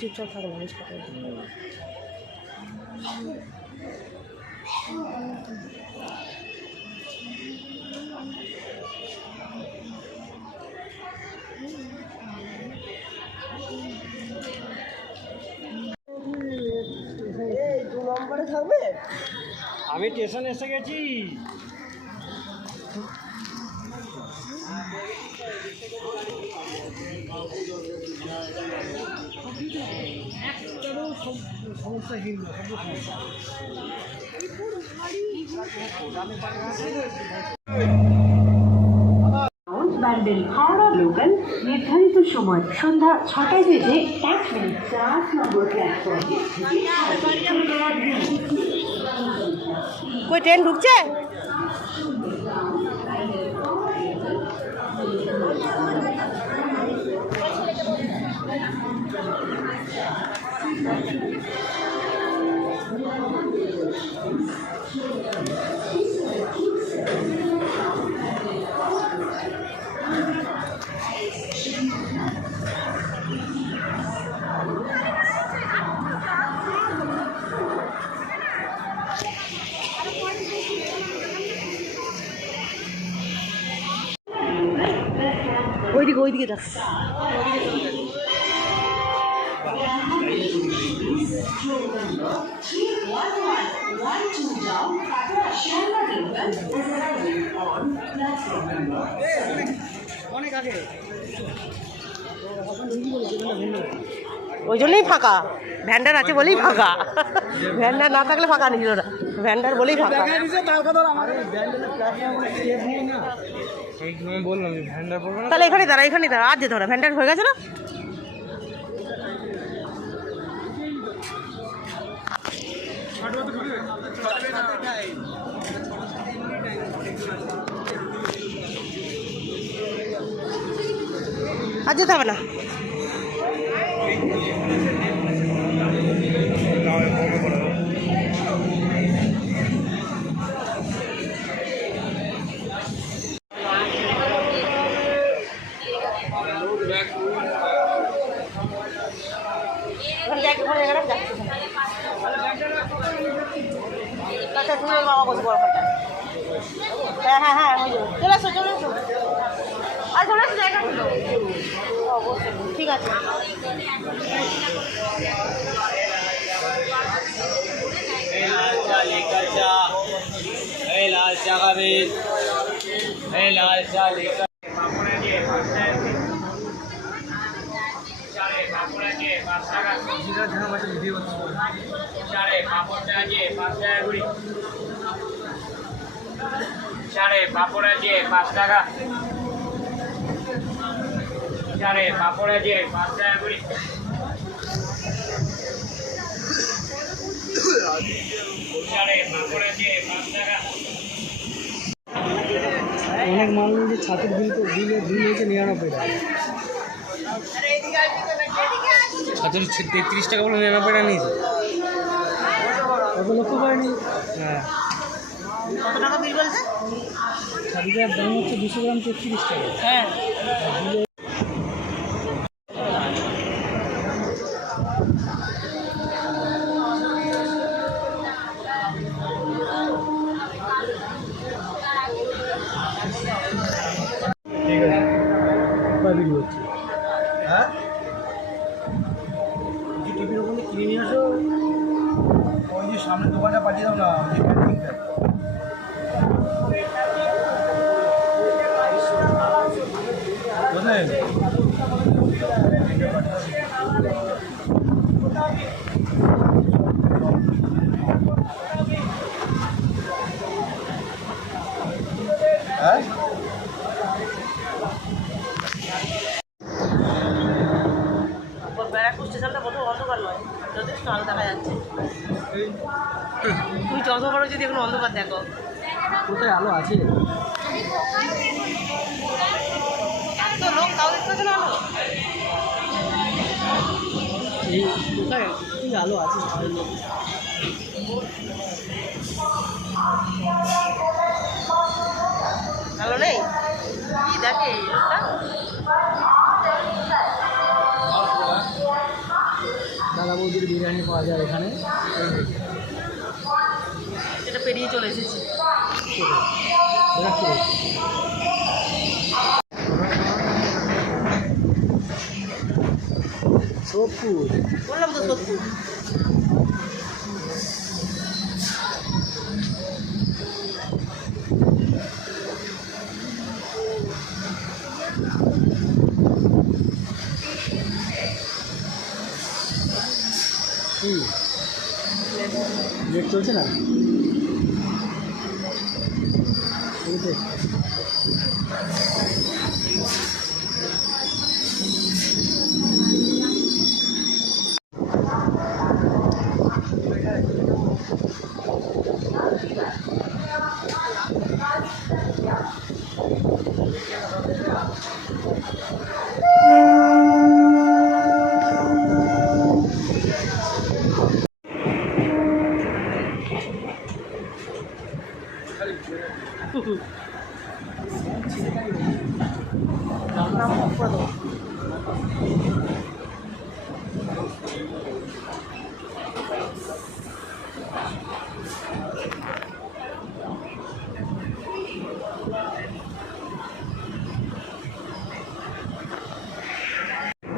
চুপচাপ থাকো মানুষ থাকবে। আমি স্টেশনে এসে গেছি। সমস্যাহীন ব্যান্ডেল হাওড়া লোকাল নির্ধারিত সময় সন্ধ্যা 6টায় বেজে 5 মিনিট 4 নম্বর প্ল্যাটফর্মে কই ট্রেন ঢুকছে? ওইদিকে দেখ। অনেক আগে ওই জন্যই ফাঁকা, ভ্যান্ডার আছে বলেই ফাঁকা। ভ্যান্ডার না থাকলে ফাঁকা নিল না, ভ্যান্ডার বলেই ফাঁকা। বললাম ভ্যান্ডার পড়বে না, তাহলে এখানেই দাঁড়া, আর যেতে হবে না, ভ্যান্ডার হয়ে গেছে না। আর যেতে হবে না। হ্যাঁ চলে আসো আর চলে আসো, জায়গা ঠিক আছে। লাল চা খাবে, লাল চা পাপড় আছে 5 টাকা, পাপড় আছে 5 টাকা করে। অনেক মানুষ যে ছাতুর বিল হয়েছে 99 টাকা, ছাতুর 33 টাকা বলে 99 টাকা নিয়েছে। কত লক্ষ্য করেনি? হ্যাঁ, কত টাকা বিল বলছে? ছাতুটার দাম হচ্ছে 200 গ্রাম 33 টাকা। হ্যাঁ, ঠিক আছে, বিল হচ্ছে। হ্যাঁ, টিভির ওখানে কিনে নিয়ে আসো, ওই যে সামনে দোকানটা পাঠিয়ে দাও না, ওই যে ক্যান্টিনটা। বুঝলেন? হ্যাঁ, ব্যারাকপুর স্টেশনটা কত অন্ধকার নয়, যথেষ্ট আলো দেখা যাচ্ছে। তুমি যত বড় যদি এখন অন্ধকার দেখো, কোথায় আলো আছে? এত লোক তাও দেখতে পাচ্ছে না আলো। এই কোথায় আলো আছে? আলো নেই, কি দেখে লোকটা? কোয়ালিটির বিরিয়ানি পাওয়া যায় এখানে। এটা পেরিয়ে চলে এসেছি। সোদপুর বললাম তো সোদপুর। কি নেট চলছে না?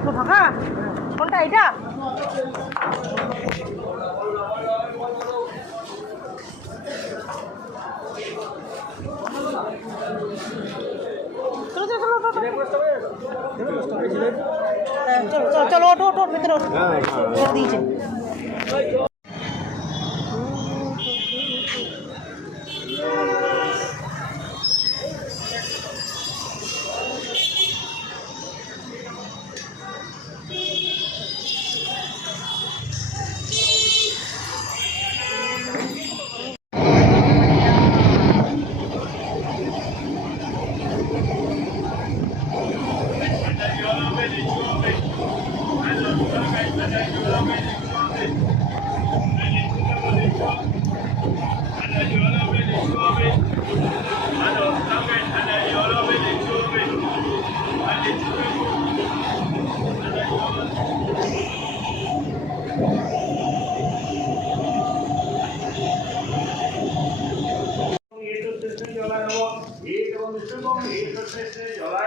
তো ফাঁকা কোনটা এটা? চলো চলো চলো চলো চলো ওঠো ওঠো ভিতরে ওঠো করে দিয়েছে।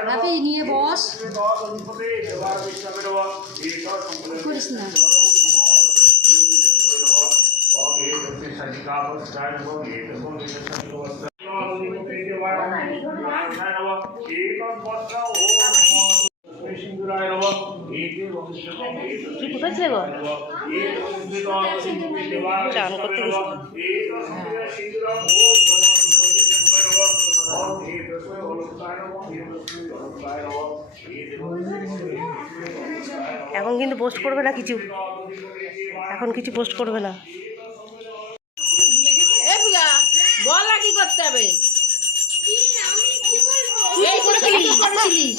রাফি নিয়ে বস করিস না। তুই কোথায় ছিল গো? চান করতে গেছিল। এখন কিন্তু পোস্ট করবে না কিছু, এখন কিছু পোস্ট করবে না। বল না কি করতে হবে? এই করেছিলিস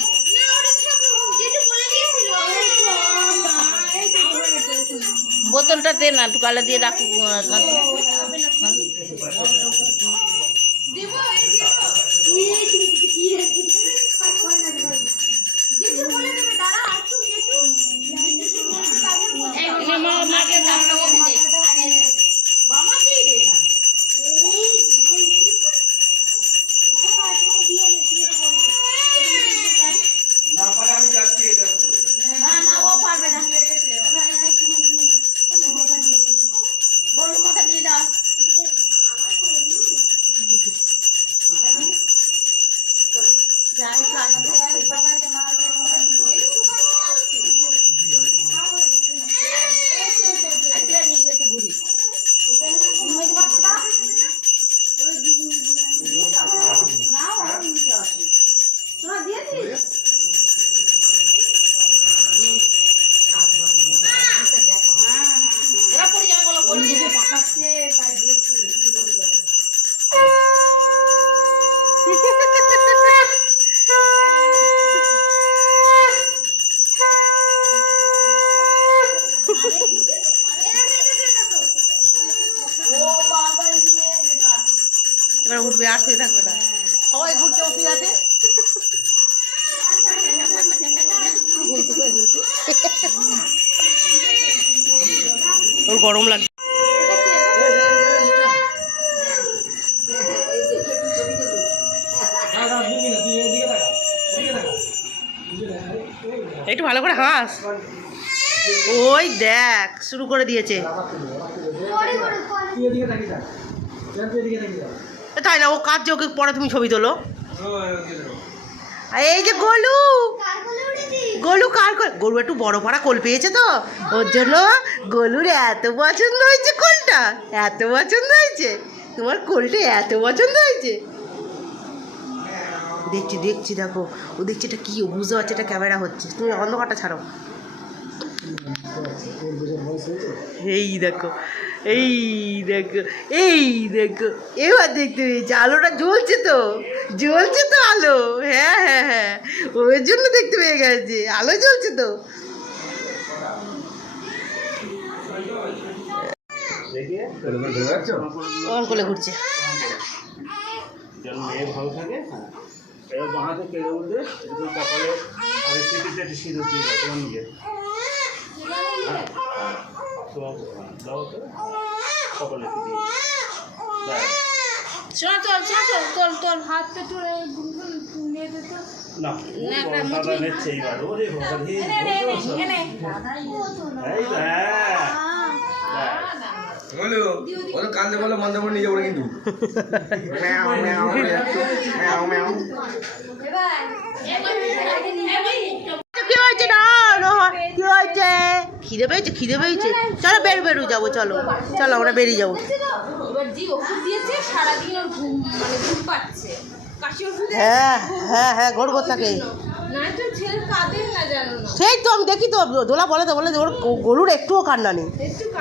বোতলটা দে না, টুকালে দিয়ে রাখু। এবার উঠবে, আর শুয়ে থাকবে না, সবাই ঘুরতে শুয়ে আছে। গরম লাগছে। একটু ভালো করে হাস। ওই দেখ শুরু করে দিয়েছে। তাই না, ও কাঁদছে, ওকে পরে তুমি ছবি তোলো। এই যে গোলু, গোলু গরু একটু বড় পাড়া কোল পেয়েছে তো, ওর জন্য গোলুর এত পছন্দ হয়েছে কোলটা, এত পছন্দ হয়েছে তোমার কোলটা, এত পছন্দ হয়েছে। দেখছি দেখছি, দেখো ও দেখছি এটা কি, ও বুঝতে পারছে এটা ক্যামেরা হচ্ছে। তুমি অন্ধকারটা ছাড়ো। এই দেখো, এই দেখো, এই দেখো, এবার দেখতে পেয়েছি আলোটা জ্বলছে তো, জ্বলছে তো আলো। হ্যাঁ হ্যাঁ হ্যাঁ, ওর জন্য দেখতে পেয়ে গেছে, আলো জ্বলছে তো। ওর কোলে ঘুরছে। ভালো থাকে, হ্যাঁ, এবার বাঁহাতে কেড়ে উঠবে, একটু কপালে আর পেটিতে একটু সিঁদুর দিয়ে দাও তোমার নিজে। হ্যাঁ, দাও তো কপালে দিয়ে চল চল চল চল চল, হাতটা তোর নিয়ে দে তো। না, দাদা নিচ্ছে এইবার। ওরে বাবা রে, এই তো, হ্যাঁ বলো ওরা কান্দে বলো মন্দে বলে নিয়ে যাবো কিন্তু। কি হয়েছে? না কি হয়েছে? খিদে পেয়েছে, খিদে পেয়েছে। চলো বেরো যাবো, চলো চলো আমরা বেরিয়ে যাবো। এবার জি ওষুধ দিয়েছে, সারাদিন ওর ঘুম মানে ঘুম পাচ্ছে, কাশি ওষুধ। হ্যাঁ হ্যাঁ হ্যাঁ, গড়গড় থাকে। না তো ছেলে কাঁদে না, জানো না। সেই তো আমি দেখি তো, দোলা বলে তো ওর গরুর একটুও কান্না নেই।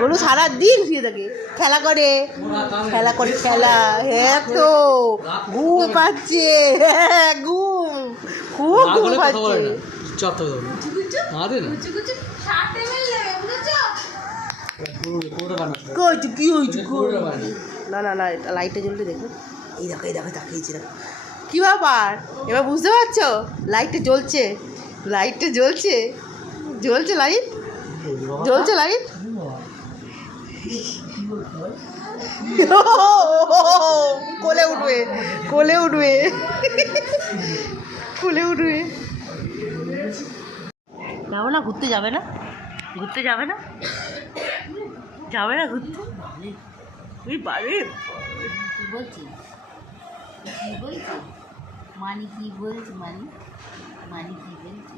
গরু সারাদিন শুয়ে থাকে, খেলা করে খেলা। হ্যাঁ তো ঘুম পাচ্ছে, হ্যাঁ ঘুম, খুব ঘুম পাচ্ছে। কি হয়েছে? না না না, লাইটটা জ্বলতে দেখো। এই দেখো, এই দেখো, তাকিয়েছি দেখো। কী ব্যাপার এবার বুঝতে পারছো? লাইটটা জ্বলছে, লাইটটা জ্বলছে, জ্বলছে লাইট, জ্বলছে লাইট। কোলে উঠবে, কোলে উঠবে, কোলে উঠবে। যাবো না ঘুরতে? যাবে না ঘুরতে? যাবে না, যাবে না ঘুরতে? তুই পারে কি বলছি, কি বলছি, মানি কি বলছি, মানি মানি কি বলছি।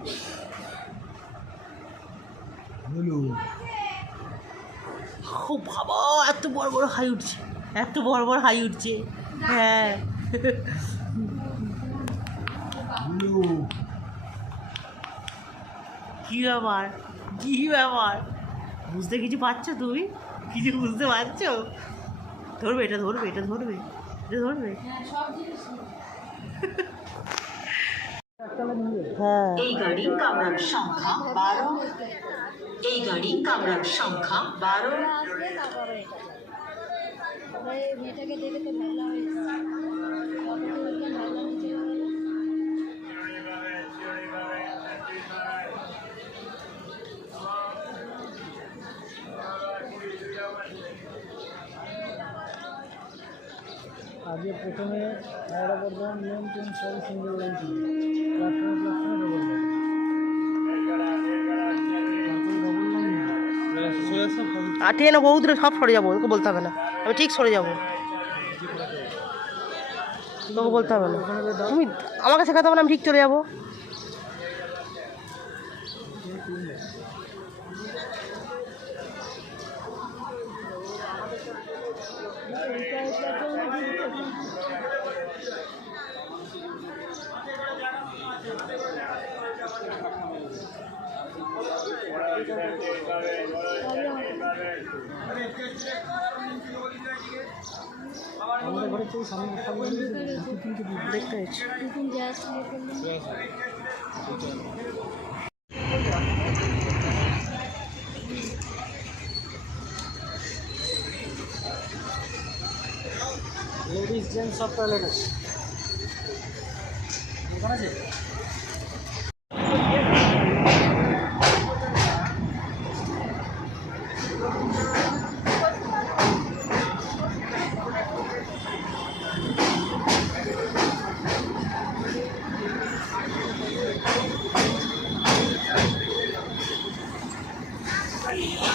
খুব বাবা, এত বড় বড় হাই উঠছে, এত বড় বড় হাই উঠছে। হ্যাঁ কি ব্যাপার, কি ব্যাপার? বুঝতে কিছু পারছো তুমি? কিছু বুঝতে পারছো? ধরবে এটা, ধরবে এটা, ধরবে এটা, ধরবে। হ্যাঁ, এই গাড়ি কামরার সংখ্যা 12, এই গাড়ি কামরার সংখ্যা 12। মেয়েটাকে দেখে তো ভালো হয়েছে। আগে প্রথমে হাওড়া বর্ধমান নিয়ন্ত্রণ সবই সিঙ্গেল লাইন ছিল, আঠিয়ে না বহু দূরে সব সরে যাবো, ওকে বলতে হবে না, আমি ঠিক সরে যাবো, তোকে বলতে হবে না, তুমি আমাকে শেখাতে হবে না, আমি ঠিক চলে যাবো। আমাদের ঘরের থেকে সামনে দেখতে হয়েছে। লেডিস জেন্টস সব টয়লেট আছে, দোকান আছে।